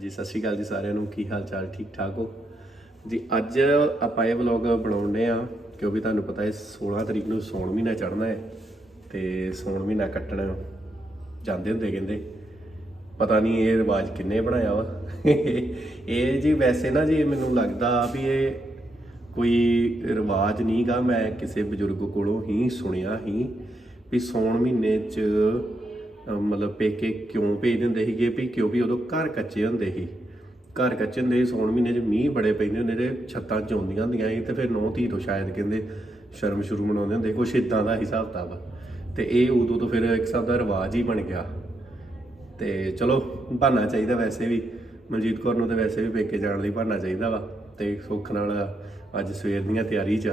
ਜੀ ਸਤਿ ਸ਼੍ਰੀ ਅਕਾਲ ਜੀ ਸਾਰਿਆਂ ਨੂੰ। ਕੀ ਹਾਲ ਚਾਲ? ਠੀਕ ਠਾਕ ਹੋ? ਜੀ, ਅੱਜ ਆਪਾਂ ਇਹ ਵਲੌਗ ਬਣਾਉਂਦੇ ਆ ਕਿਉਂਕਿ ਤੁਹਾਨੂੰ ਪਤਾ ਹੈ 16 ਤਰੀਕ ਨੂੰ ਸੌਣ ਮਹੀਨਾ ਚੜ੍ਹਨਾ ਹੈ ਤੇ ਸੌਣ ਮਹੀਨਾ ਕੱਟਣ ਜਾਂਦੇ ਹੁੰਦੇ ਕਹਿੰਦੇ। ਪਤਾ ਨਹੀਂ ਇਹ ਰਿਵਾਜ ਕਿੰਨੇ ਬਣਾਇਆ ਵਾ। ਇਹ ਜੀ ਵੈਸੇ ਨਾ ਜੀ ਮੈਨੂੰ ਲੱਗਦਾ ਵੀ ਇਹ ਕੋਈ ਰਿਵਾਜ ਨਹੀਂਗਾ ਮੈਂ ਕਿਸੇ ਬਜ਼ੁਰਗ ਕੋਲੋਂ ਹੀ ਸੁਣਿਆ ਹੀ ਵੀ ਸੌਣ ਮਹੀਨੇ 'ਚ ਮਤਲਬ ਪੇਕੇ ਕਿਉਂ ਭੇਜਦੇ ਹੁੰਦੇ ਸੀਗੇ ਵੀ ਕਿਉਂਕਿ ਉਦੋਂ ਘਰ ਕੱਚੇ ਹੁੰਦੇ ਸੀ। ਘਰ ਕੱਚੇ ਹੁੰਦੇ ਸੀ, ਸੌਣ ਮਹੀਨੇ 'ਚ ਮੀਂਹ ਬੜੇ ਪੈਂਦੇ ਹੁੰਦੇ ਤੇ ਛੱਤਾਂ ਚੋਂਦੀਆਂ ਹੁੰਦੀਆਂ ਸੀ ਤੇ ਫਿਰ ਨੌ ਧੀ ਤੋਂ ਸ਼ਾਇਦ ਕਹਿੰਦੇ ਸ਼ਰਮ ਸ਼ੁਰੂ ਮਨਾਉਂਦੇ ਹੁੰਦੇ, ਕੁਛ ਇਦਾਂ ਦਾ ਹਿਸਾਬ ਕਿਤਾਬ। ਆ ਤੇ ਇਹ ਉਦੋਂ ਤੋਂ ਫਿਰ ਇੱਕ ਹਿਸਾਬ ਦਾ ਰਿਵਾਜ ਹੀ ਬਣ ਗਿਆ। ਤੇ ਚਲੋ, ਬਹਾਨਾ ਚਾਹੀਦਾ ਵੈਸੇ ਵੀ। ਮਨਜੀਤ ਕੌਰ ਨੂੰ ਤੇ ਵੈਸੇ ਵੀ ਪੇਕੇ ਜਾਣ ਲਈ ਬਹਾਨਾ ਚਾਹੀਦਾ ਵਾ। ਤੇ ਸੁੱਖ ਨਾਲ ਅੱਜ ਸਵੇਰ ਦੀਆਂ ਤਿਆਰੀ 'ਚ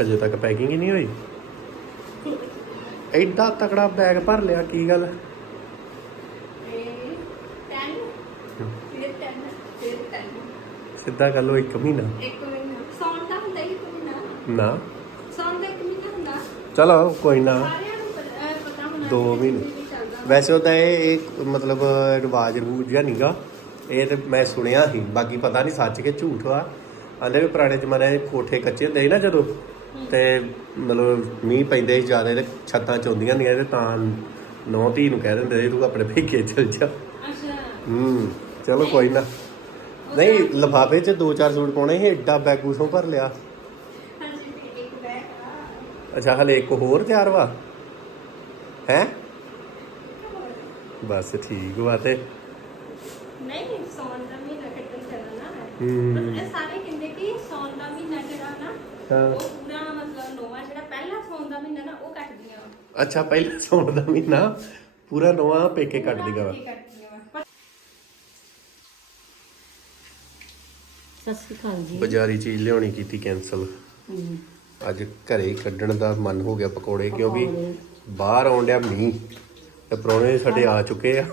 ਹਜੇ ਤੱਕ ਪੈਕਿੰਗ ਹੀ ਨਹੀਂ ਹੋਈ। ਐਡਾ ਤਕੜਾ ਬੈਗ ਭਰ ਲਿਆ, ਕੀ ਗੱਲ? ਟੈਨ ਸਿੱਧਾ ਕਰ ਲਓ, ਇੱਕ ਮਹੀਨਾ। ਇੱਕ ਮਹੀਨਾ ਸੌਣ ਦਾ ਹੁੰਦਾ ਹੀ ਇੱਕ ਮਹੀਨਾ ਨਾ। ਸੌਣ ਦਾ ਇੱਕ ਮਹੀਨਾ ਹੁੰਦਾ ਚਲੋ ਕੋਈ ਨਾ। ਸਾਰਿਆਂ ਦੋ ਮਹੀਨੇ। ਵੈਸੇ ਉਹ ਇਹ ਇੱਕ ਮਤਲਬ ਰਿਵਾਜ ਰੂਜ ਜਿਹਾ ਨੀਗਾ। ਇਹ ਤੇ ਮੈਂ ਸੁਣਿਆ ਸੀ, ਬਾਕੀ ਪਤਾ ਨਹੀਂ ਸੱਚ ਕਿ ਝੂਠ ਆ ਆਂਦੇ ਵੀ ਪੁਰਾਣੇ ਜ਼ਮਾਨੇ 'ਚ ਕੋਠੇ ਕੱਚੇ ਹੁੰਦੇ ਸੀ ਨਾ ਜਦੋਂ। ਤੇ ਮਤਲਬ ਮੀਂਹ ਪੈਂਦੇ ਸੀ ਜ਼ਿਆਦਾ ਤੇ ਛੱਤਾਂ ਚੋਂਦੀਆਂ ਹੁੰਦੀਆਂ ਤੇ ਤਾਂ ਨੌ ਧੀ ਨੂੰ ਕਹਿ ਦਿੰਦੇ ਸੀ ਤੂੰ ਆਪਣੇ ਪੇਕੇ ਚਲ ਜਾ। ਅੱਛਾ। ਹੂੰ ਚਲੋ ਕੋਈ ਨਾ। ਨਹੀਂ ਲਫਾਫੇ 'ਚ ਦੋ ਚਾਰ ਸੂਟ ਪਾਉਣੇ ਸੀ ਐਡਾ ਬੈਗ ਉਸੋਂ ਭਰ ਲਿਆ। ਅੱਛਾ ਹਲੇ ਇੱਕ ਹੋਰ ਤਿਆਰ ਵਾ? ਹੈ? ਬਸ ਠੀਕ ਵਾ ਤੇ। ਨਹੀਂ ਸੌਣ ਦਾ ਮਹੀਨਾ ਕੱਟਣ ਚੱਲਣਾ ਹੂੰ। ਇਹ ਸਾਰੇ ਕਹਿੰਦੇ ਕਿ ਸੌਣ ਦਾ ਮਹੀਨਾ ਜਿਹੜਾ ਨਾ ਹਾਂ। ਉਹ ਪੂਰਾ ਮਤਲਬ ਨੋਵਾ ਜਿਹੜਾ ਪਹਿਲਾ ਸੌਣ ਦਾ ਮਹੀਨਾ ਨਾ ਉਹ ਕੱਟਦੀਆਂ ਵਾ। ਅੱਛਾ ਪਹਿਲਾਂ ਸੌਣ ਦਾ ਮਹੀਨਾ ਪੂਰਾ ਨਵਾਂ ਪੇਕੇ ਕੱਟ ਦੀਗਾ ਵਾ। ਸਤਿ ਸ਼੍ਰੀ ਅਕਾਲ ਜੀ। ਬਾਜ਼ਾਰੀ ਚੀਜ਼ ਲਿਆਉਣੀ ਕੀਤੀ ਕੈਨਸਲ ਅੱਜ ਘਰੇ ਹੀ ਕੱਢਣ ਦਾ ਮਨ ਹੋ ਗਿਆ ਪਕੌੜੇ ਕਿਉਂਕਿ। ਬਾਹਰ ਆਉਣ ਡਿਆ ਮੀਂਹ ਤੇ ਪ੍ਰਾਹੁਣੇ ਸਾਡੇ ਆ ਚੁੱਕੇ ਆ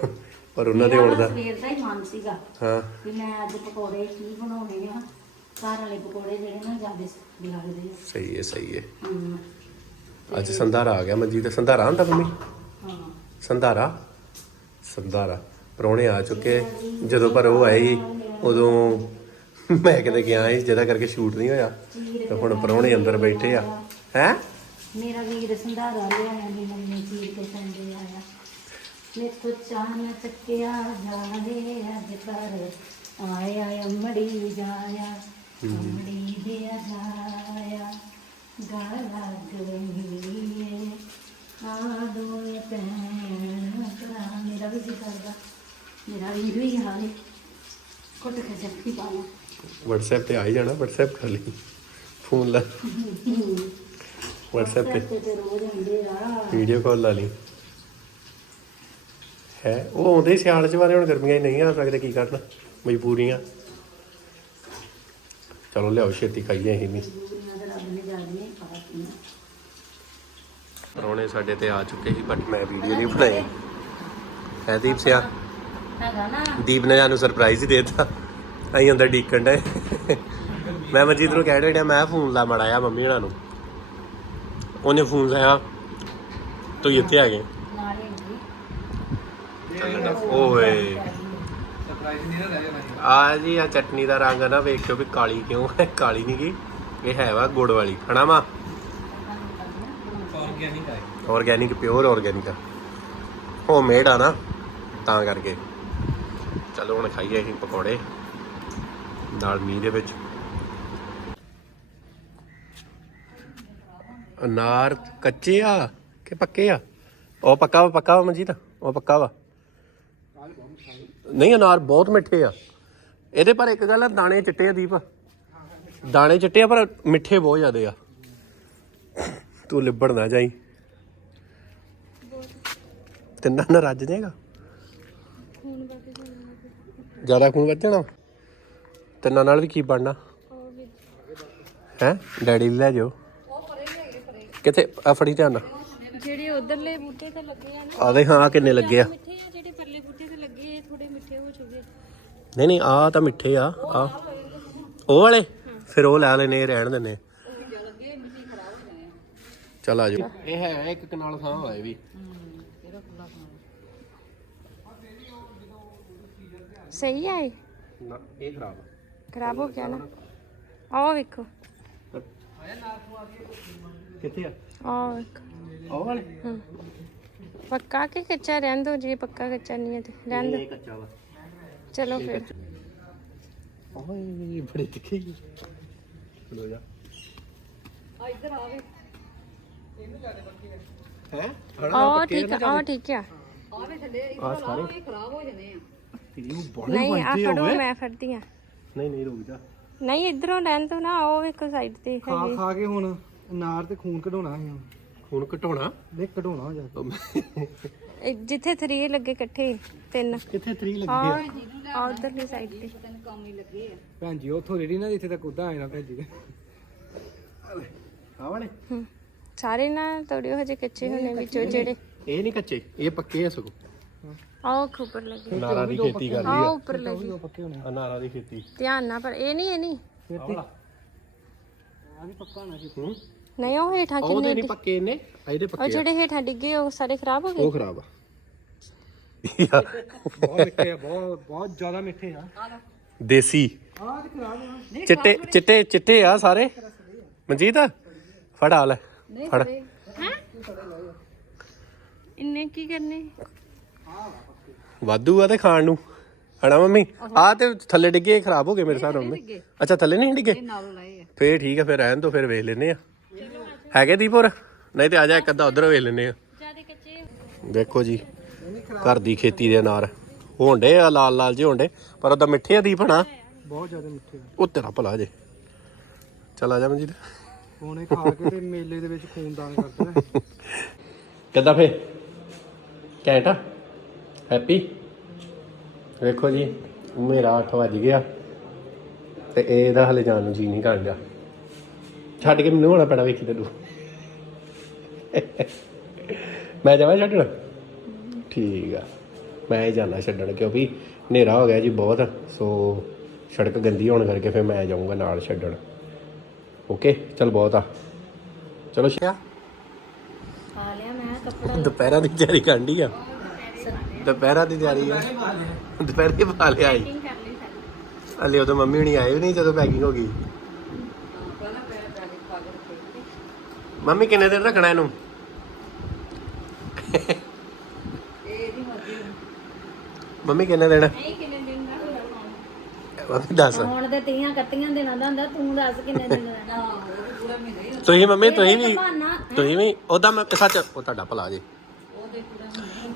ਪਰ ਉਹਨਾਂ ਦੇ ਆਉਣ ਦਾ ਸਵੇਰ ਦਾ ਹੀ ਮਨ ਸੀਗਾ ਹਾਂ। ਵੀ ਮੈਂ ਅੱਜ ਪਕੌੜੇ ਕੀ ਬਣਾਉਣੇ ਆ। ਘਰ ਵਾਲੇ ਪਕੌੜੇ ਜਿਹੜੇ ਨਾ ਜ਼ਿਆਦਾ ਲੱਗਦੇ ਆ। ਸਹੀ ਹੈ ਸਹੀ ਹੈ। ਅੱਜ ਸੰਧਾਰਾ ਆ ਗਿਆ ਮਨਜੀਤ ਸੰਧਾਰਾ ਹੁੰਦਾ ਮੰਮੀ? ਹਾਂ। ਸੰਧਾਰਾ? ਸੰਧਾਰਾ। ਪ੍ਰਾਹੁਣੇ ਆ ਚੁੱਕੇ। ਜਦੋਂ ਪਰ ਉਹ ਆਏ ਸੀ, ਉਦੋਂ ਮੈਂ ਕਿਤੇ ਗਿਆ ਸੀ ਜਿਹਦਾ ਕਰਕੇ ਸ਼ੂਟ ਨਹੀਂ ਹੋਇਆ। ਤੇ ਹੁਣ ਪ੍ਰਾਹੁਣੇ ਅੰਦਰ ਬੈਠੇ ਆ। ਹੈ? ਮੇਰਾ ਵੀਰ ਸੰਧਾਰਾ ਲਿਆਇਆ ਮੇਰੀ ਮੰਮੀ ਚੀਰ ਕੇ ਸੰਦੇ ਆਇਆ। ਮੇਰੇ ਤੋਂ ਚਾਹਨਾ ਚੱਕਿਆ ਜਾਵੇ ਅੱਜ ਪਰ ਆਇਆ ਅੰਮੜੀ ਜਾਇਆ ਅੰਮੜੀ ਦੇ ਜਾਇਆ ਗਾਲਾ ਮੇਰਾ ਵੀ ਜੀ ਕਰਦਾ ਮੇਰਾ ਵੀਰ ਵੀ ਹਾਲ ਹੈ ਕੋਟ ਕੇ ਜੱਫੀ ਪਾਣਾ WhatsApp ਤੇ ਆ ਹੀ ਜਾਣਾ, WhatsApp ਕਰ ਲਈ। ਫੋਨ ਲਾ। WhatsApp ਤੇ। ਤੇ ਰੋਜ਼ ਹੁੰਦੇ ਆ ਵੀਡੀਓ ਕਾਲ ਲਾ ਲਈ। ਹੈ, ਉਹ ਆਉਂਦੇ ਹੀ ਸਿਆਲ ਚ ਵਾਲੇ, ਹੁਣ ਗਰਮੀਆਂ 'ਚ ਨਹੀਂ ਆ ਸਕਦੇ, ਕੀ ਕਰਨਾ? ਮਜਬੂਰੀਆਂ। ਚਲੋ ਲਿਆਓ, ਛੇਤੀ ਖਾਈਏ ਅਸੀਂ ਵੀ। ਪਰੌਣੇ ਸਾਡੇ ਤੇ ਆ ਚੁੱਕੇ ਸੀ ਬਟ ਮੈਂ ਵੀਡੀਓ ਨਹੀਂ ਬਣਾਈ। ਹੈ ਦੀਪ ਸਿਆ? ਹੈਗਾ ਨਾ। ਦੀਪ ਨੇ ਸਾਨੂੰ ਸਰਪ੍ਰਾਈਜ਼ ਹੀ ਦਿੱਤਾ। ਅਸੀਂ ਅੰਦਰ ਡੀਕਣ ਡਏ। ਮੈਂ ਮਨਜੀਤ ਨੂੰ ਕਹਿ ਰਿਹਾ ਮੈਂ ਫੋਨ ਲਾ ਮੜਾਇਆ ਮੰਮੀ ਹਣਾ ਨੂੰ। ਉਹਨੇ ਫੋਨ ਲਾਇਆ ਤੂੰ ਇੱਥੇ ਆ ਗਏ ਨਾਲੇ ਜੀ ਓਏ। ਆ ਜੀ ਆ ਚਟਨੀ ਦਾ ਰੰਗ ਨਾ ਵੇਖਿਓ ਵੀ ਕਾਲੀ ਕਿਉਂ ਹੈ ਕਾਲੀ ਨਹੀਂ ਗੀ। ਇਹ ਹੈ ਵਾ ਗੁੜ ਵਾਲੀ। ਖਾਣਾ ਵਾ? ਆਰਗੈਨਿਕ ਪਿਓਰ ਆਰਗੈਨਿਕ ਹੋਮਮੇਡ ਆ। ਨਾ, ਤਾਂ ਕਰਕੇ। ਚਲੋ ਹੁਣ ਖਾਈਏ ਅਸੀਂ ਪਕੌੜੇ। ਨਾਲ ਮੀਂਹ ਦੇ ਵਿੱਚ। ਅਨਾਰ ਕੱਚੇ ਆ ਕਿ ਪੱਕੇ ਆ? ਉਹ ਪੱਕਾ ਵਾ ਪੱਕਾ ਵਾ ਮਨਜੀਤ? ਉਹ ਪੱਕਾ ਵਾ। ਨਹੀਂ, ਅਨਾਰ ਬਹੁਤ ਮਿੱਠੇ ਆ। ਇਹਦੇ ਪਰ ਇੱਕ ਗੱਲ ਆ, ਦਾਣੇ ਚਿੱਟੇ ਆ ਦੀਪ। ਦਾਣੇ ਚਿੱਟੇ ਆ, ਪਰ ਮਿੱਠੇ ਬਹੁਤ ਜ਼ਿਆਦੇ ਆ। ਤੂੰ ਲਿਬੜ ਨਾ ਜਾਈ। ਤਿੰਨਾਂ ਨਾਲ ਰੱਜ ਜਾਏਗਾ? ਜ਼ਿਆਦਾ ਖੂਨ ਵੱਧ ਜਾਣਾ? ਤਿੰਨਾਂ ਨਾਲ ਵੀ ਕੀ ਬਣਨਾ? ਹੈ? ਡੈਡੀ ਲੈ ਜਾਓ। ਕਿੱਥੇ? ਆ ਫੜੀ ਧਿਆਨ ਨਾਲ। ਜਿਹੜੇ ਉਧਰਲੇ ਬੂਟੇ ਤੇ ਲੱਗੇ ਆ ਨਾ ਆਦੇ ਹਾਂ ਕਿੰਨੇ ਲੱਗੇ ਆ। ਮਿੱਠੇ ਆ ਜਿਹੜੇ ਪਰਲੇ ਬੂਟੇ ਤੇ ਲੱਗੇ ਇਹ ਥੋੜੇ ਮਿੱਠੇ ਹੋ ਚੁੱਕੇ ਨਹੀਂ ਨਹੀਂ ਆ ਤਾਂ ਮਿੱਠੇ ਆ ਆ ਉਹ ਵਾਲੇ? ਫਿਰ ਉਹ ਲੈ ਲੈਨੇ ਰਹਿਣ ਦਿੰਨੇ। ਚੱਲ ਆ ਜਾਓ। ਇਹ ਹੈ ਇੱਕ ਕਨਾਲ ਥਾਂ ਹੋਇਆ ਵੀ। ਸਹੀ ਹੈ ਇਹ? ਨਾ ਇਹ ਖਰਾਬ ਖਰਾਬ ਹੋ ਗਿਆ ਨਾ। ਆਹ ਵੇਖੋ। ਕਿੱਥੇ ਆ? ਆਹ ਵੇਖੋ। ਉਹ ਵਾਲੇ? ਹਮ। ਪੱਕਾ ਕਿ ਕੱਚਾ? ਰਹਿਣ ਦੋ ਜੇ ਪੱਕਾ ਕੱਚਾ ਨਹੀਂ ਹੈ ਤੇ ਰਹਿਣ ਦੋ। ਇਹ ਕੱਚਾ ਵਾ। ਚਲੋ ਫਿਰ। ਓਏ ਬੜੇ ਤਿੱਖੇ ਹੀ ਲੋ ਜਾ। ਹੈ? ਆਹ ਠੀਕ ਆ ਆਹ ਠੀਕ ਆ। ਆ ਸਾਰੇ। ਖਰਾਬ ਹੋ ਜਾਣੇ ਆ। ਬੜੇ ਨਹੀਂ ਆ ਫੜੋ ਮੈਂ ਫੜਦੀ ਆ। ਨਹੀਂ ਨਹੀਂ ਰੁਕ ਜਾ। ਨਹੀਂ ਇਧਰੋਂ ਰਹਿਣ ਦੋ ਨਾ ਉਹ ਵੇਖੋ ਸਾਈਡ ਤੇ ਖਾ ਹੈਗੀ। ਖਾ ਕੇ ਹੁਣ ਨਾਰ ਤੇ ਖੂਨ ਕਢਾਉਣਾ ਹੈ ਹੁਣ। ਘਟਾਉਣਾ ਨਹੀਂ ਕਢਾਉਣਾ ਜਾ ਇਹ ਜਿੱਥੇ 3 ਲੱਗੇ ਇਕੱਠੇ ਤਿੰਨ। ਕਿੱਥੇ 3 ਲੱਗੀ? ਆ ਆ ਆ ਉਧਰਲੀ ਸਾਈਡ ਤੇ। ਭੈਣ ਜੀ ਉੱਥੋਂ ਰੇੜੀ ਨਾ ਜਿੱਥੇ ਤੱਕ ਉਦਾਂ ਆਇਆ ਭੈਣ ਜੀ। ਆ ਹਮ। ਸਾਰੇ ਨਾ ਤੋੜਿਓ ਹਜੇ ਕੱਚੇ ਹੋਣੇ ਵਿੱਚੋਂ ਜਿਹੜੇ। ਇਹ ਨਹੀਂ ਕੱਚੇ ਇਹ ਪੱਕੇ ਆ ਸਗੋਂ। ਆਹ ਖੁੱਪਰ ਲੱਗੇ। ਨਾਰਾ ਦੀ ਖੇਤੀ ਕਰਦੀ ਆਹ ਆ। ਉੱਪਰ ਲੱਗੇ ਉਹ ਪੱਕੇ ਹੋਣੇ ਆ। ਨਾਰਾ ਦੀ ਖੇਤੀ। ਧਿਆਨ ਨਾਲ ਪਰ ਇਹ ਨਹੀਂ ਇਹ ਨਹੀਂ। ਫਿਰ ਤੇ ਆ ਵੀ ਪੱਕਾ ਹੋਣਾ ਸੀ ਹੂੰ। ਨਹੀਂ ਉਹ ਹੇਠਾਂ ਉਹ ਕਿੰਨੇ ਨਹੀਂ ਪੱਕੇ ਇਹਨੇ ਆ ਇਹਦੇ ਉਹ ਪੱਕੇ ਆ। ਜਿਹੜੇ ਹੇਠਾਂ ਡਿੱਗੇ ਉਹ ਸਾਰੇ ਖਰਾਬ ਹੋ ਗਏ? ਉਹ ਖਰਾਬ ਆ। ਬਹੁਤ ਮਿੱਠੇ ਆ ਬਹੁਤ ਬਹੁਤ ਜ਼ਿਆਦਾ ਮਿੱਠੇ ਆ। ਦੇਸੀ। ਚਿੱਟੇ ਚਿੱਟੇ ਚਿੱਟੇ ਆ ਸਾਰੇ। ਮਨਜੀਤ ਫੜ ਲੈ। ਫੜ। ਇੰਨੇ ਕੀ ਕਰਨੇ? ਵਾਧੂ ਆ ਤੇ ਖਾਣ ਨੂੰ। ਹਣਾ ਮੰਮੀ? ਆ ਤੇ ਥੱਲੇ ਡਿੱਗੇ ਖਰਾਬ ਹੋ ਗਏ ਮੇਰੇ ਮੰਮੀ ਅੱਛਾ ਥੱਲੇ ਨਹੀਂ ਡਿੱਗੇ? ਫੇਰ ਠੀਕ ਆ ਫੇਰ ਰਹਿਣ ਤੋਂ ਫੇਰ ਵੇਖ ਲੈਨੇ ਆ। ਹੈਗੇ ਦੀਪੁਰ? ਨਹੀਂ ਤੇ ਆ ਜਾ ਇੱਕ ਅੱਧਾ ਉਧਰ ਵੇਖ ਲੈਨੇ ਆ। ਜ਼ਿਆਦਾ ਕੱਚੇ ਦੇਖੋ ਜੀ ਘਰ ਦੀ ਖੇਤੀ ਦੇ ਅਨਾਰ। ਹੋਂਡੇ ਆ ਲਾਲ ਲਾਲ ਜਿਹੇ ਹੋਂਡੇ ਪਰ ਉਹਦਾ ਮਿੱਠੇ ਆ ਦੀਪ ਹਣਾ? ਬਹੁਤ ਜ਼ਿਆਦਾ ਮਿੱਠੇ ਉਹ ਤੇਰਾ ਭਲਾ ਜੇ ਚੱਲ ਆ ਜਾ ਮਨਜੀਤ। ਹੁਣ ਖਾ ਕੇ ਤੇ ਮੇਲੇ ਦੇ ਵਿੱਚ ਖੂਨ ਦਾਨ ਕਰਦੇ ਕਿੱਦਾਂ ਫੇ? ਘੈਂਟ ਹੈਪੀ ਵੇਖੋ ਜੀ ਮੇਰਾ 8 ਵੱਜ ਗਿਆ ਤੇ ਇਹਦਾ ਹਲੇ ਜਾਣ ਨੂੰ ਜੀ ਨਹੀਂ ਕਰਦਾ ਛੱਡ ਕੇ ਮੈਨੂੰ ਹੋਣਾ ਪੈਣਾ ਵੇਖੀ ਤੈਨੂੰ। ਮੈਂ ਜਾਵਾਂ ਛੱਡਣ? ਠੀਕ ਆ। ਮੈਂ ਹੀ ਜਾਣਾ ਛੱਡਣ ਕਿਉਂਕਿ ਹਨੇਰਾ ਹੋ ਗਿਆ ਜੀ ਬਹੁਤ, ਸੋ ਸੜਕ ਗੰਦੀ ਹੋਣ ਕਰਕੇ ਫਿਰ ਮੈਂ ਜਾਊਂਗਾ ਨਾਲ ਛੱਡਣ। ਓਕੇ ਚਲ ਬਹੁਤ ਆ। ਚਲੋ ਸ਼ਿਆ ਖਾ ਲਿਆ ਮੈਂ ਕੱਪੜਾ। ਦੁਪਹਿਰਾਂ ਦੀ ਤਿਆਰੀ ਕਰਨੀ ਆ। ਦੁਪਹਿਰਾਂ ਦੀ ਤਿਆਰੀ ਆ। ਦੁਪਹਿਰੇ ਪਾ ਲਿਆ ਆਈ। ਕਰ ਲਈ ਸਾਡੀ ਹਲੇ ਉਦੋਂ ਮੰਮੀ ਹੁਣੀ ਆਏ ਵੀ ਨਹੀਂ ਜਦੋਂ ਪੈਕਿੰਗ ਹੋ ਗਈ। ਮੰਮੀ ਕਿੰਨੇ ਦਿਨ ਰੱਖਣਾ ਇਹਨੂੰ? ਮੰਮੀ ਕਿੰਨੇ ਦਿਨ ਨਹੀਂ ਕਿੰਨੇ ਦਿਨ? ਦਾ ਮੰਮੀ ਦੱਸ। ਹੁਣ ਤੇ ਤੀਆਂ ਕੱਤੀਆਂ ਦਿਨਾਂ ਦਾ ਹੁੰਦਾ ਤੂੰ ਦੱਸ ਕਿੰਨੇ ਦਿਨ ਦਾ ਤੁਸੀਂ ਮੰਮੀ ਤੁਸੀਂ ਵੀ ਤੁਸੀਂ ਵੀ ਉਹਦਾ ਮੈਂ ਸੱਚ ਉਹ ਤੁਹਾਡਾ ਭਲਾ ਜੀ।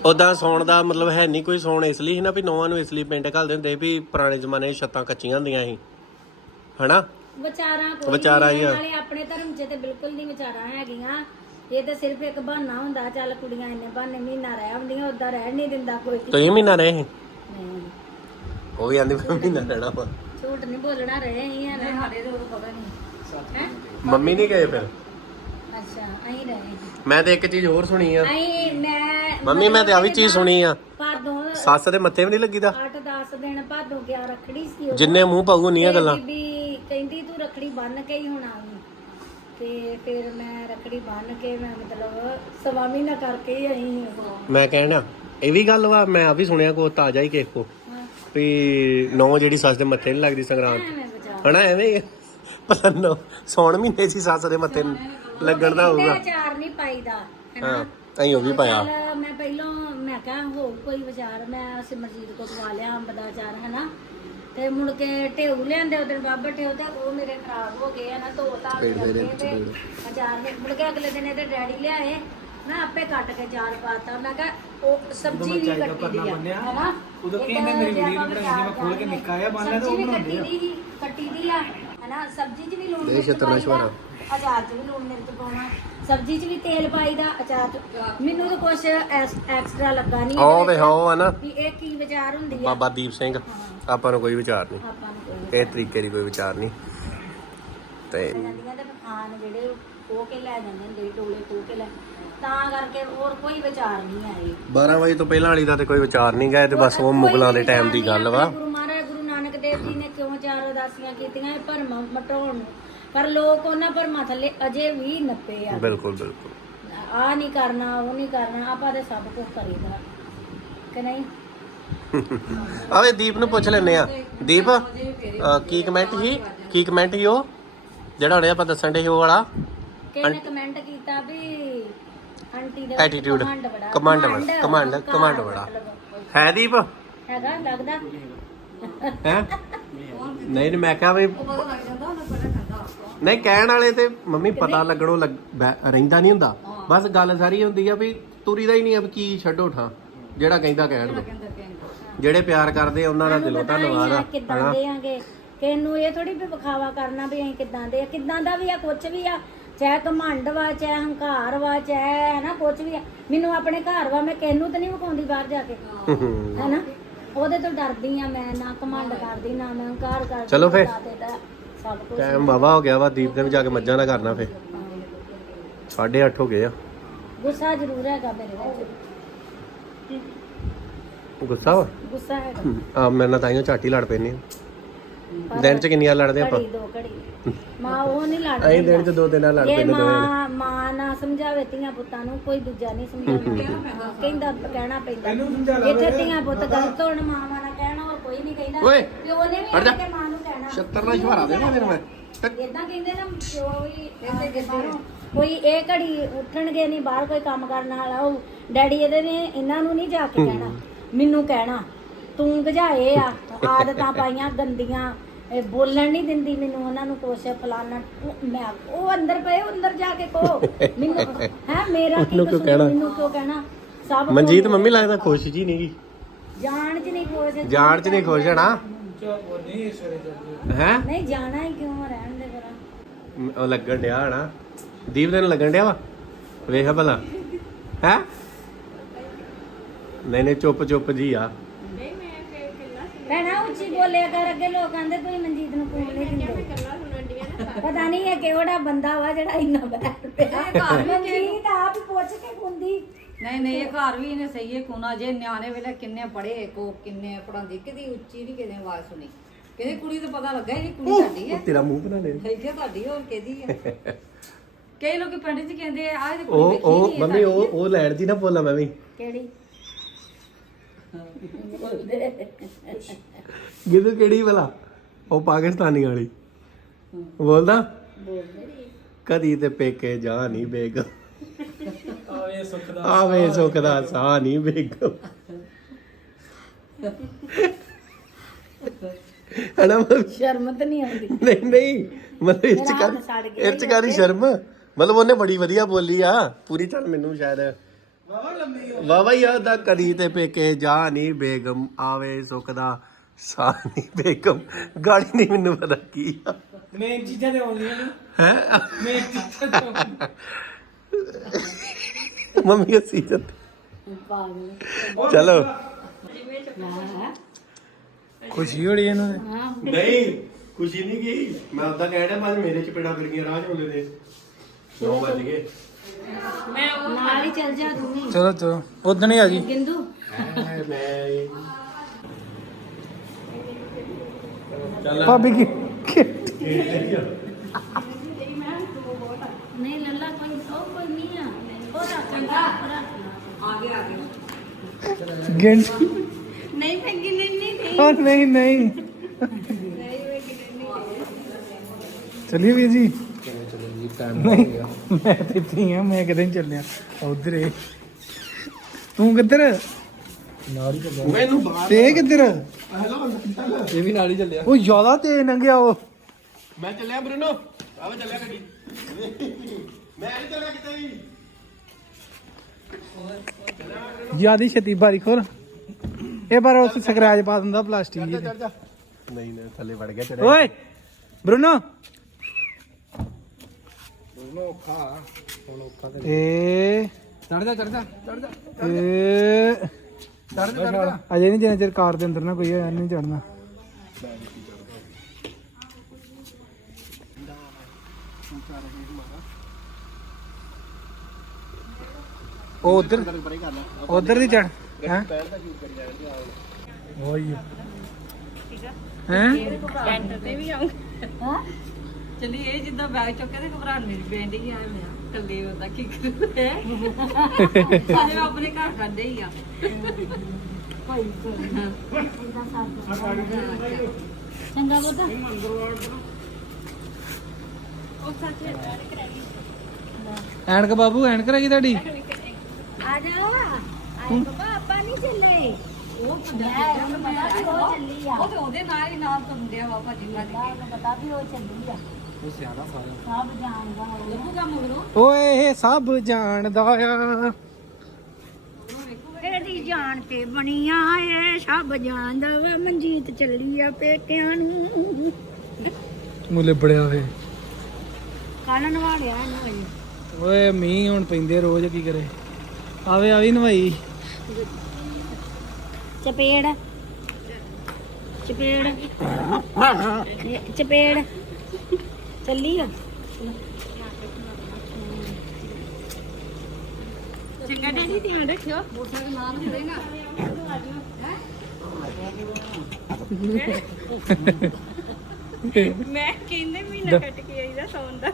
ਉਹਦਾ ਸੌਣ ਦਾ ਮਤਲਬ ਹੈ ਨਹੀਂ ਕੋਈ ਸੌਣ ਇਸ ਲਈ ਸੀ ਨਾ ਵੀ ਨੌਵਾਂ ਨੂੰ ਇਸ ਲਈ ਪਿੰਡ ਘੱਲਦੇ ਹੁੰਦੇ ਵੀ ਪੁਰਾਣੇ ਜ਼ਮਾਨੇ 'ਚ ਛੱਤਾਂ ਕੱਚੀਆਂ ਹੁੰਦੀਆਂ ਸੀ। ਹਨਾ? ਵਿਚਾਰਾਂ ਕੋਈ ਵਿਚਾਰਾਂ ਹੀ ਆ। ਨਾਲੇ ਆਪਣੇ ਧਰਮ 'ਚ ਤੇ ਬਿਲਕੁਲ ਨਹੀਂ ਵਿਚਾਰਾਂ ਹੈਗੀਆਂ। ਇਹ ਤਾਂ ਸਿਰਫ ਇੱਕ ਬਹਾਨਾ ਹੁੰਦਾ ਚੱਲ ਕੁੜੀਆਂ ਇੰਨੇ ਬਹਾਨੇ ਮਹੀਨਾ ਰਹਿ ਹੁੰਦੀਆਂ ਉਦਾਂ ਰਹਿਣ ਨਹੀਂ ਦਿੰਦਾ ਕੋਈ। ਤੁਸੀਂ ਮਹੀਨਾ ਰਹੇ ਸੀ? ਨਹੀਂ। ਉਹ ਵੀ ਆਂਦੀ ਮੈਂ ਮਹੀਨਾ ਰਹਿਣਾ ਵਾ। ਝੂਠ ਨਹੀਂ ਬੋਲਣਾ ਰਹੇ ਹੀ ਆ ਨਾ। ਸਾਡੇ ਤੋਂ ਪਤਾ ਨਹੀਂ। ਹੈ? ਮੰਮੀ ਨਹੀਂ ਗਏ ਫਿਰ? ਅੱਛਾ ਅਹੀਂ ਰਹੇ ਮੈਂ ਤੇ ਇੱਕ ਚੀਜ਼ ਹੋਰ ਸੁਣੀ ਆ। ਅਹੀਂ ਮੈਂ ਮੰਮੀ ਮੈਂ ਤੇ ਆ ਵੀ ਚੀਜ਼ ਸੁਣੀ ਆ। ਭਾਦੋਂ ਸੱਸ ਦੇ ਮੱਥੇ ਵੀ ਨਹੀਂ ਲੱਗੀਦਾ? 8-10 ਦਿਨ ਭਾਦੋਂ ਗਿਆ ਰੱਖੜੀ ਸੀ ਉਹ। ਜਿੰਨੇ ਮੂੰਹ ਪਾਉ ਨੀਆਂ ਗੱਲਾਂ। ਬੀਬੀ ਕਹਿੰਦੀ ਤੂੰ ਰੱਖੜੀ ਬੰਨ ਕੇ ਹੀ ਹੁਣ ਆਵੀਂ ਤੇ ਫਿਰ ਮੈਂ ਰੱਖੜੀ ਬੰਨ ਕੇ ਮੈਂ ਮਤਲਬ ਸਵਾ ਮਹੀਨਾ ਕਰਕੇ ਹੀ ਆਈ ਹਾਂ। ਮੈਂ ਕਹਿਣਾ ਇਹ ਵੀ ਗੱਲ ਵਾ ਮੈਂ ਆ ਵੀ ਸੁਣਿਆ ਕੋ ਤਾਜ਼ਾ ਹੀ ਕਿਸੇ ਕੋ। ਵੀ ਨੌ ਜਿਹੜੀ ਸੱਸ ਦੇ ਮੱਥੇ ਨਹੀਂ ਲੱਗਦੀ ਸੰਗਰਾਂਦ। ਹਨਾ ਐਵੇਂ ਹੀ। ਆ। ਪਤਾ ਨੌ ਸੌਣ ਮਹੀਨੇ ਸੀ ਸੱਸ ਦੇ ਮੱਥੇ ਲੱਗਣ ਦਾ ਹੋਊਗਾ। ਵਿਚਾਰ ਨਹੀਂ ਪਾਈਦਾ ਹਾਂ ਅਹੀਂ ਉਹ ਵੀ ਪਾਇਆ। ਚੱਲ ਮੈਂ ਪਹਿਲਾਂ ਮੈਂ ਕਿਹਾ ਹੋ ਕੋਈ ਵਿਚਾਰ ਮੈਂ ਸਿਮਰਜੀਤ ਕੋ ਪਵਾ ਲਿਆ ਅੰਬ ਦਾ ਅਚਾਰ ਹਨਾ? ਤੇ ਮੁੜ ਕੇ ਢੇਉ ਲਿਆਂਦੇ ਉਧਰ ਬਾਬਾ ਢੇਉ ਤੇ ਉਹ ਮੇਰੇ ਖਰਾਬ ਹੋ ਗਏ ਆ ਨਾ ਧੋ ਧਾ ਕੇ ਰੱਖੇ ਤੇ ਅਚਾਰ ਦੇ ਮੁੜ ਕੇ ਅਗਲੇ ਦਿਨ ਇਹਦੇ ਡੈਡੀ ਲਿਆਏ ਮੈਂ ਆਪੇ ਕੱਟ ਕੇ ਅਚਾਰ ਪਾਤਾ ਮੈਂ ਕਿਹਾ ਉਹ ਸਬਜ਼ੀ ਵੀ ਕੱਟੀ ਦੀ ਆ ਹੈਨਾ? ਉਦੋਂ ਕਹਿੰਦੇ ਮੇਰੀ ਵੀਡੀਓ ਬਣਾਈ ਸੀ ਮੈਂ ਖੋਲ ਕੇ ਨਿੱਕਾ ਜਿਹਾ ਬੰਨ ਲਿਆ ਤੇ ਉਹ ਬਣਾਉਂਦੇ ਆ। ਕੱਟੀ ਦੀ ਆ ਹੈਨਾ? ਸਬਜ਼ੀ 'ਚ ਵੀ ਲੂਣ ਦੇ ਮਿਰਚ ਛਿੱਤਰ ਪਾਈਦਾ ਨਸ਼ਵਾਰਾ। ਅਚਾਰ 'ਚ ਵੀ ਲੂਣ ਮਿਰਚ ਪਾਉਣਾ ਸਬਜ਼ੀ 'ਚ ਵੀ ਤੇਲ ਪਾਈਦਾ ਅਚਾਰ 'ਚ ਮੈਨੂੰ ਤਾਂ ਕੁਝ ਐਕਸਟਰਾ ਲੱਗਾ ਨਹੀਂ ਉਹ ਵੇ ਹੋ ਆ ਨਾ। ਵੀ ਇਹ ਕੀ ਵਿਚਾਰ ਹੁੰਦੀ ਆ। ਬਾਬਾ ਦੀਪ ਸਿੰਘ ਆਪਾਂ ਨੂੰ ਕੋਈ ਵਿਚਾਰ ਨਹੀਂ ਆਪਾਂ ਨੂੰ ਕੋਈ ਇਹ ਤਰੀਕੇ ਦੀ ਕੋਈ ਵਿਚਾਰ ਨਹੀਂ ਤੇ ਜਾਂਦੀਆਂ ਤੇ ਖਾਨ ਜਿਹੜੇ ਖੋ ਕੇ ਲੈ ਜਾਂਦੇ ਹੁੰਦੇ ਸੀ, ਟੋਲੇ ਖੋ ਕੇ ਲੈ ਤਾਂ ਕਰਕੇ ਹੋਰ ਕੋਈ ਵਿਚਾਰ ਨਹੀਂ ਆਏ 12 ਵਜੇ ਤੋਂ ਪਹਿਲਾਂ ਵਾਲੀ ਦਾ ਤੇ ਕੋਈ ਵਿਚਾਰ ਨਹੀਂ ਗਏ ਤੇ ਬਸ ਉਹ ਮੁਗਲਾਂ ਦੇ ਟਾਈਮ ਦੀ ਗੱਲ ਵਾ। ਗੁਰੂ ਮਹਾਰਾਜ ਗੁਰੂ ਨਾਨਕ ਦੇਵ ਜੀ ਨੇ ਕਿਉਂ ਚਾਰ ਉਦਾਸੀਆਂ ਕੀਤੀਆਂ ਇਹ ਭਰਮ ਮਟਾਉਣ ਨੂੰ? ਪਰ ਲੋਕ ਉਹਨਾਂ ਪਰਮਾ ਥੱਲੇ ਅਜੇ ਵੀ ਨੱਪੇ ਆ। ਬਿਲਕੁਲ ਬਿਲਕੁਲ। ਆ ਨਹੀਂ ਕਰਨਾ ਉਹ ਨਹੀਂ ਕਰਨਾ ਆਪਾਂ ਤੇ ਸਭ ਕੁਝ ਕਰੀਦਾ। ਕਿ ਨਹੀਂ? ਆਵੇ ਦੀਪ ਨੂੰ ਪੁੱਛ ਲੈਨੇ ਆ ਦੀਪ ਕੀ ਕਮੈਂਟ ਸੀ? ਕੀ ਕਮੈਂਟ ਸੀ ਉਹ? ਜਿਹੜਾ ਹੁਣੇ ਆਪਾਂ ਦੱਸਣ ਦੇ ਉਹ ਵਾਲਾ? ਕਿਹਨੇ ਕਮੈਂਟ ਕੀਤਾ ਵੀ ਆਂਟੀ ਦਾ Attitude, ਘਮੰਡ ਬੜਾ। ਹੰਕਾਰ ਘਮੰਡ ਬੜਾ। ਮਤਲਬ। ਹੈ ਦੀਪ? ਹੈਗਾ ਲੱਗਦਾ? ਹੈ? ਨਹੀਂ ਮੈਂ ਕਿਹਾ ਵੀ ਨਹੀਂ ਕਹਿਣ ਵਾਲੇ ਤੇ ਮੰਮੀ ਪਤਾ ਲੱਗਣੋਂ ਲੱਗ ਬੈ- ਰਹਿੰਦਾ ਨਹੀਂ ਹੁੰਦਾ। ਬਸ ਗੱਲ ਸਾਰੀ ਹੁੰਦੀ ਆ ਵੀ ਤੁਰੀਦਾ ਹੀ ਨਹੀਂ ਵੀ ਕੀ ਛੱਡੋ ਠਾਂ। ਜਿਹੜਾ ਕਹਿੰਦਾ ਕਹਿਣ ਦੋ। ਜਿਹੜੇ ਪਿਆਰ ਕਰਦੇ ਆ ਉਹਨਾਂ ਦਾ ਦਿਲੋਂ ਧੰਨਵਾਦ ਆ ਕਿੱਦਾਂ ਹਨਾ? ਦੇ ਆਂਗੇ। ਕਿਨੂੰ ਇਹ ਥੋੜੀ ਵੀ ਵਿਖਾਵਾ ਕਰਨਾ ਵੀ ਅਸੀਂ ਕਿੱਦਾਂ ਦੇ ਆ। ਕਿੱਦਾਂ ਦਾ ਵੀ ਆ ਕੁਛ ਵੀ ਆ ਚਾਹੇ ਘਮੰਡ ਵਾ ਚਾਹੇ ਹੰਕਾਰ ਵਾ ਚਾਹੇ ਹਨਾ ਕੁਛ ਵੀ ਆ। ਮੈਨੂੰ ਆਪਣੇ ਘਰ ਵਾ ਮੈਂ ਕਿਹਨੂੰ ਤਾਂ ਨਹੀਂ ਵਿਖਾਉਂਦੀ ਬਾਹਰ ਜਾ ਕੇ। ਹੈਨਾ? ਉਹਦੇ ਤੋਂ ਡਰਦੀ ਆ ਮੈਂ ਨਾ ਘਮੰਡ ਕਰਦੀ ਨਾ ਮੈਂ ਹੰਕਾਰ ਕਰਦੀ ਚਲੋ ਫਿਰ। ਦਾਦੇ ਦਾ ਸਭ ਕੁਝ ਟਾਈਮ ਵਾਵਾ ਹੋ ਗਿਆ ਵਾ ਦੀਪ ਦੇ ਵੀ ਜਾ ਕੇ ਮੱਝਾਂ ਦਾ ਕਰਨਾ ਫੇ 8:30 ਹੋ ਗਏ ਆ। ਗੁੱਸਾ ਜ਼ਰੂਰ ਹੈਗਾ ਮੇਰੇ ਵਿੱਚ। ਗੁੱਸਾ ਵਾ? ਗੁੱਸਾ ਹੈਗਾ। ਆ ਮੇਰੇ ਨਾਲ ਤਾਈਓ ਝਾਟੀ ਲੜ ਪੈਨੇ ਦਿਨ ਚ ਕਿੰਨੀਆਂ ਲੜਦੇ ਆਪਾਂ? ਘੜੀ ਦੋ ਘੜੀ। ਮਾਂ ਉਹ ਨਹੀਂ ਲੜਦੀ ਅਸੀਂ ਦਿਨ ਚ ਦੋ ਦਿਨ ਨਾਲ ਲੜ ਜੇ ਪੈਨੇ ਦੋਵੇਂ ਮਾਂ ਮਾਂ ਨਾ ਸਮਝਾਵੇ ਧੀਆਂ ਪੁੱਤਾਂ ਨੂੰ ਕੋਈ ਦੂਜਾ ਨਹੀਂ ਸਮਝਾਉਂਦਾ। ਕਹਿੰਦਾ ਕਹਿਣਾ ਪੈਂਦਾ। ਜਿੱਥੇ ਧੀਆਂ ਪੁੱਤ ਗਲਤ ਹੋਣ ਮਾਵਾਂ ਨਾਲ ਕਹਿਣਾ ਉਹ ਕੋਈ ਨਹੀਂ ਕਹਿੰਦਾ। ਓਏ, ਪਿਓ ਨੇ ਵੀ ਹਟ ਜਾ। ਆ ਕੇ ਮਾਂ ਨੂੰ ਕਹਿਣਾ। ਛੱਤਰ ਨਾਲ ਸ਼ਵਾਰਾ ਦੇਣਾ ਫਿਰ ਮੈਂ। ਇਦਾਂ ਕਹਿੰਦੇ ਨਾ ਪਿਓ ਵੀ ਕਹਿੰਦੇ ਬਾਹਰੋਂ। ਕੋਈ ਇਹ ਘੜੀ ਉੱਠਣਗੇ ਨਹੀਂ ਬਾਹਰ ਕੋਈ ਕੰਮ ਕਰਨ ਵਾਲਾ ਉਹ ਡੈਡੀ ਇਹਦੇ ਨੇ ਇਹਨਾਂ ਨੂੰ ਨਹੀਂ ਜਾ ਕੇ ਕਹਿਣਾ। ਮੈਨੂੰ ਕਹਿਣਾ। ਤੂੰ ਗਝਾਏ ਆ ਆਦਤਾਂ ਪਾਈਆਂ ਗੰਦੀਆਂ। ਇਹ ਬੋਲਣ ਨਹੀਂ ਦਿੰਦੀ ਮੈਨੂੰ ਉਹਨਾਂ ਨੂੰ ਕੁਛ ਫਲਾਣਾ। ਉਹ- ਮੈਂ ਉਹ ਅੰਦਰ ਪਏ ਉਹ ਅੰਦਰ ਜਾ ਕੇ ਕਹੋ। ਮੈਨੂੰ ਹੈ ਮੇਰਾ ਕੀ ਉਹਨੂੰ ਕਿਉਂ ਕਸੂਰ ਕਹਿਣਾ? ਮੈਨੂੰ ਕਿਉਂ ਕਹਿਣਾ? ਸਭ ਮਨਜੀਤ ਮੰਮੀ ਲੱਗਦਾ ਖੁਸ਼ ਜੀ ਨਹੀਂਗੀ ਜਾਣ ਚ ਨਹੀਂ ਖੁਸ਼ ਜਾਣ ਚ ਨਹੀਂ ਖੁਸ਼ ਹਣਾ। ਨਹੀਂ ਹੈ? ਨਹੀਂ ਜਾਣਾ ਹੀ ਕਿਉਂ ਰਹਿਣ ਦੇ ਫਿਰ? ਉਹ ਲੱਗਣ ਡਿਆ ਹਣਾ। ਦੀਪ ਦੇ ਨੂੰ ਲੱਗਣ ਡਿਆ ਵਾ? ਵੇਖ ਭਲਾ। ਹੈ? ਨਹੀਂ ਨਹੀਂ ਚੁੱਪ ਚੁੱਪ ਜੀ ਆ। ਉੱਚੀ ਬੋਲਿਆ ਕਰ ਅੱਗੇ ਲੋਕ ਕਹਿੰਦੇ ਤੁਸੀਂ ਮਨਜੀਤ ਨੂੰ ਫੋਨ ਨਹੀਂ ਦਿੰਦੇ ਪਤਾ ਨਹੀਂ ਇਹ ਕਿਹੜਾ ਬੰਦਾ ਵਾ ਜਿਹੜਾ ਇੰਨਾ ਬੈਠ ਪਿਆ। ਮਨਜੀਤ ਆਪ ਹੀ ਪੁੱਛ ਕੇ ਕੁੰਦੀ ਨਹੀਂ ਨਹੀਂ ਇਹ ਘਰ ਵੀ ਇਹਨੇ ਸਹੀ ਹੈ ਕੋਨਾ ਜੇ ਨਿਆਣੇ ਵੇਲੇ ਕਿੰਨੇ ਪੜੇ ਕੋ ਕਿੰਨੇ ਪੜਾਉਂਦੀ ਕਿਦੀ ਉੱਚੀ ਨਹੀਂ ਕਿਤੇ ਆਵਾਜ਼ ਸੁਣੀ। ਕਿਹਦੀ ਕੁੜੀ ਤਾਂ ਪਤਾ ਲੱਗਾ ਇਹ ਕੁੜੀ ਸਾਡੀ ਹੈ? ਤੇਰਾ ਮੂੰਹ ਬਣਾ ਲੈ। ਹੈ ਕਿ ਤੁਹਾਡੀ ਹੋਰ ਕਿਹਦੀ ਹੈ? ਕਈ ਲੋਕੀ ਪਿੰਡ 'ਚ ਕਹਿੰਦੇ ਆ ਆਹ ਇਹਦੀ ਕੁੜੀ ਉਹ ਉਹ ਮੰਮੀ ਉਹ ਉਹ ਲੈਣ ਦੀ ਨਾ ਬੋਲਾਂ ਮੈਂ ਵੀ। ਕਿਹੜੀ? ਗਿੱਦੂ ਕਿਹੜੀ ਭਲਾ ਉਹ ਪਾਕਿਸਤਾਨੀ ਵਾਲੀ। ਬੋਲਦਾ? ਕਦੀ ਤੇ ਪੇਕੇ ਜਾ ਨਹੀਂ ਬੇਗਮ ਆਵੇ ਸੁੱਖ ਦਾ ਆਵੇ ਸੁੱਖ ਦਾ ਸਾਹ ਨਹੀਂ ਬੇਗਮ ਹਣਾ ਮੰਮੀ? ਸ਼ਰਮ ਤਾਂ ਨਹੀਂ ਆਉਂਦੀ। ਨਹੀਂ ਨਹੀਂ। ਮਤਲਬ ਇਹ ਚ ਕਰ ਇਹ ਚ ਕਰੀ ਸ਼ਰਮ। ਮਤਲਬ ਉਹਨੇ ਬੜੀ ਵਧੀਆ ਬੋਲੀ ਆ। ਪੂਰੀ ਚੱਲ ਮੈਨੂੰ ਸ਼ਾਇਦ ਵਾਵਾ ਹੀ। ਆਦਾ ਕਦੀ ਤੇ ਪੇਕੇ ਜਾ ਨਹੀਂ ਬੇਗਮ ਆਵੇ ਸੁੱਖ ਦਾ ਸਾਹ ਨਹੀਂ ਬੇਗਮ। ਗਾੜੀ ਨਹੀਂ ਮੈਨੂੰ ਪਤਾ ਕੀ ਆ। ਮੇਨ ਚੀਜ਼ਾਂ ਤੇ ਆਉਂਦੀਆਂ ਨੇ। ਹੈ? ਮੇਨ ਚੀਜ਼ਾਂ ਤੇ ਆਉਂਦੀਆਂ। ਮੰਮੀ ਅਸੀਂ ਜਦ। ਪਾਗਲ। ਚਲੋ। ਖੁਸ਼ੀ ਹੋਣੀ ਇਹਨਾਂ ਨੇ ਨਹੀਂ ਖੁਸ਼ੀ ਨਹੀਂ ਗਈ। ਮੈਂ ਉਦਾਂ ਕਹਿ ਰਿਹਾ ਬਾਅਦ ਮੇਰੇ ਚ ਪੇੜਾ ਫਿਰ ਰਾਹ ਚ ਹੁੰਦੇ ਨੇ 9 ਵਜ ਗਏ। ਨਾਲ ਹੀ ਚੱਲ ਜਾ ਤੂੰ ਵੀ। ਚਲੋ ਚਲੋ। ਉਦੋਂ ਹੀ ਆ ਗਈ। ਗਿੰਦੂ। ਮੈਂ ਚੱਲ ਭਾਬੀ ਕੀ ਨਹੀਂ ਲੱਲਾ ਕੋਈ ਸੋ ਕੋਈ ਨਹੀਂ ਆ। ਉਹ ਰੱਖਾਂਗਾ ਗਿਣ ਨਹੀਂ ਮੈਂ ਗਿਣਨੀ ਨਹੀਂ ਉਹ ਨਹੀਂ ਨਹੀਂ। ਚਲਿਏ ਵੀਰ ਜੀ। ਨਹੀਂ ਮੈਂ ਤੇ ਇੱਥੇ ਆ ਮੈਂ ਕਿਤੇ ਨਹੀਂ ਚੱਲਿਆ। ਉਧਰ ਏ। ਤੂੰ ਕਿੱਧਰ? ਮੈਨੂੰ ਬਾਹਰ ਤੇ ਇਹ ਕਿੱਧਰ? ਹੈਲੋ ਇਹ ਵੀ ਨਾਲ ਹੀ ਚੱਲਿਆ। ਉਹ ਜ਼ਿਆਦਾ ਤੇ ਲੰਘਿਆ ਉਹ। ਮੈਂ ਚੱਲਿਆ ਬਰੂਨੋ। ਆਵੇ ਚੱਲਿਆ ਗੱਡੀ। ਮੈਂ ਨਹੀਂ ਚੱਲਿਆ ਕਿਤੇ ਵੀ। ਜਿਆਦੀ ਛੇਤੀ ਬਾਰੀ ਖੋਲ। ਇਹ ਬਾਰ ਉਸ ਸਕ੍ਰੈਚ ਪਾ ਦਿੰਦਾ ਪਲਾਸਟਿਕ ਜੀ ਚੜ ਜਾ। ਨਹੀਂ ਨਹੀਂ ਥੱਲੇ ਵੜ ਗਿਆ ਤੇਰੇ। ਓਏ ਬਰੂਨੋ। ਏ ਚੜ ਜਾ ਚੜ ਜਾ ਚੜ ਜਾ ਏ। ਚੜ ਜਾ ਚੜ ਜਾ। ਅਜੇ ਨਹੀਂ ਜਿੰਨਾ ਚਿਰ ਕਾਰ ਦੇ ਅੰਦਰ ਨਾ ਕੋਈ ਹੋਇਆ ਨਹੀਂ ਚੜਨਾ ਉਹ ਉਧਰ ਉਧਰ ਦੀ ਚੜ ਹੈ? ਓਏ ਹੈ? ਟੈਂਟ ਤੇ ਵੀ ਆਉਂ ਹਾਂ? ਚਲੀ ਇਹ ਜਿੱਦਾਂ ਬੈਗ ਚੁੱਕਿਆ ਤੇ ਘਬਰਾਣ ਮੇਰੀ ਬੈਂਡ ਹੀ ਆ ਮੈਂ ਕੱਲੇ ਉਹਦਾ ਕੀ ਕਰੂ ਹੈ ਸਾਰੇ ਆਪਣੇ ਘਰ ਖਾਂਦੇ ਹੀ ਆ। ਕੋਈ ਐਨਕ ਬਾਬੂ ਐਨਕ ਰਹੀ ਤੁਹਾਡੀ? ਆ ਜਾ ਆਏ ਬਾਬਾ ਆਪਾਂ ਨਹੀਂ ਚੱਲੇ। ਉਹ ਪਤਾ ਵੀ ਉਹ ਚੱਲੀ ਆ। ਉਹ ਤੇ ਉਹਦੇ ਨਾਲ ਹੀ ਨਾਲ ਤੁੰਦਿਆ ਵਾ ਭਾਜੀ ਨਾਲ ਪਤਾ ਵੀ ਉਹ ਚੱਲੀ ਆ। ਉਹ ਸਿਆਣਾ ਸਾਰਾ ਸਭ ਜਾਣਦਾ ਉਹ ਲੱਭੂਗਾ ਮਗਰੋਂ ਓਏ ਇਹ ਸਭ ਜਾਣਦਾ ਆ। ਇਹਦੀ ਜਾਨ ਤੇ ਬਣੀਆਂ ਏ ਸਭ ਜਾਣਦਾ ਵਾ ਮਨਜੀਤ ਚੱਲੀ ਆ ਪੇਕਿਆਂ ਨੂੰ। ਮੁੱਲੇ ਬੜਿਆ ਵੇ। ਕੱਲ ਨਵਾੜਿਆ ਇਹਨੂੰ ਅਜੇ ਓਏ ਮੀਂਹ ਹੁਣ ਪੈਂਦੇ ਰੋਜ਼ ਕੀ ਕਰੇ? ਆਵੇ ਆਵੀ ਨਵਾਈ। ਚਪੇੜ। ਚਪੇੜ। ਇਹ ਚਪੇੜ। ਚੱਲੀ ਆ? ਚੰਗਾ ਡੈਡੀ। ਧਿਆਨ ਰੱਖਿਓ। ਮੈਂ ਕਹਿੰਦੇ ਮਹੀਨਾ ਕੱਟ ਕੇ ਆਈਦਾ ਸੌਣ ਦਾ।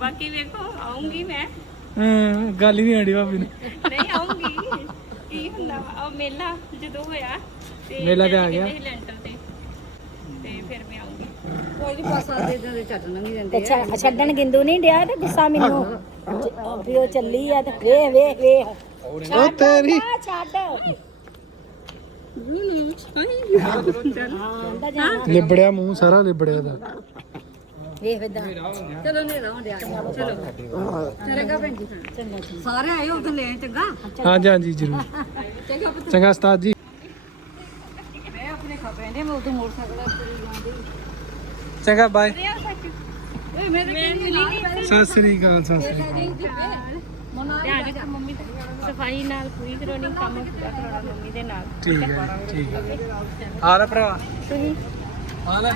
ਬਾਕੀ ਵੇਖੋ ਆਉਂਗੀ ਮੈਂ। ਹਾਂ ਗੱਲ ਹੀ ਨਹੀਂ ਆੜੀ ਭਾਬੀ ਨੂੰ। ਨਹੀਂ ਆਉਂਗੀ ਕੀ ਹੁੰਦਾ ਉਹ ਮੇਲਾ ਜਦੋਂ ਹੋਇਆ ਤੇ ਮੇਲਾ ਤੇ ਆ ਗਿਆ। ਲੈਂਟਰ ਕੋਈ ਨਹੀਂ ਪਾਸਾ ਦੇ ਦੇ ਚੱਟ ਲੰਗੀ ਜਾਂਦੇ ਤੇ ਛ- ਛੱਡਣ ਗਿੰਦੂ ਨਹੀਂ ਡਿਆ ਤੇ ਗੁੱਸਾ ਮੈਨੂੰ? ਚ- ਵੀ ਉਹ ਚੱਲੀ ਆ ਤੇ ਵੇ ਵੇ ਵੇ। ਉਹ ਤੇਰੀ ਆ ਛੱਡ। ਹਾਂ ਦਾ ਜਾ ਲਿਬੜਿਆ ਮੂੰਹ ਸਾਰਾ ਲਿਬੜਿਆ ਦਾ। ਵੇਖਦਾ ਚਲੋ ਨੇ ਲਾਉਂ ਦਿਆ ਚਲੋ। ਚਲੇਗਾ ਭੈਣ ਜੀ। ਚੰਗਾ ਚੰਗਾ ਸਾਰੇ ਆਏ ਉਧਰ ਲੈ ਚੰਗਾ? ਹਾਂਜੀ ਹਾਂਜੀ ਜ਼ਰੂਰ। ਚੰਗਾ ਉਸਤਾਦ ਜੀ। ਮੈਂ ਆਪਣੇ ਖਪੇ ਨੇ ਮੈਂ ਮੋਟਰਸਾਈਕਲ ਤੇ ਜਾਂਦੀ ਚੰਗਾ ਬਾਏ ਓਏ ਮੇਰੇ ਕਿੰਨੀ ਸਤਿ ਸ੍ਰੀ ਅਕਾਲ ਸਤਿ ਸ੍ਰੀ ਅਕਾਲ। ਧਿਆਨ ਰੱਖ ਮੰਮੀ ਦਾ। ਸਫ਼ਾਈ ਨਾਲ ਪੂਰੀ ਕਰਾਉਣੀ ਕੰਮ ਪੂਰਾ ਕਰਾਉਣਾ ਮੰਮੀ ਦੇ ਨਾਲ। ਠੀਕ ਹੈ ਜੀ, ਠੀਕ ਹੈ। ਆ ਲੈ ਭਰਾ। ਤੁਸੀਂ? ਆ ਲੈ।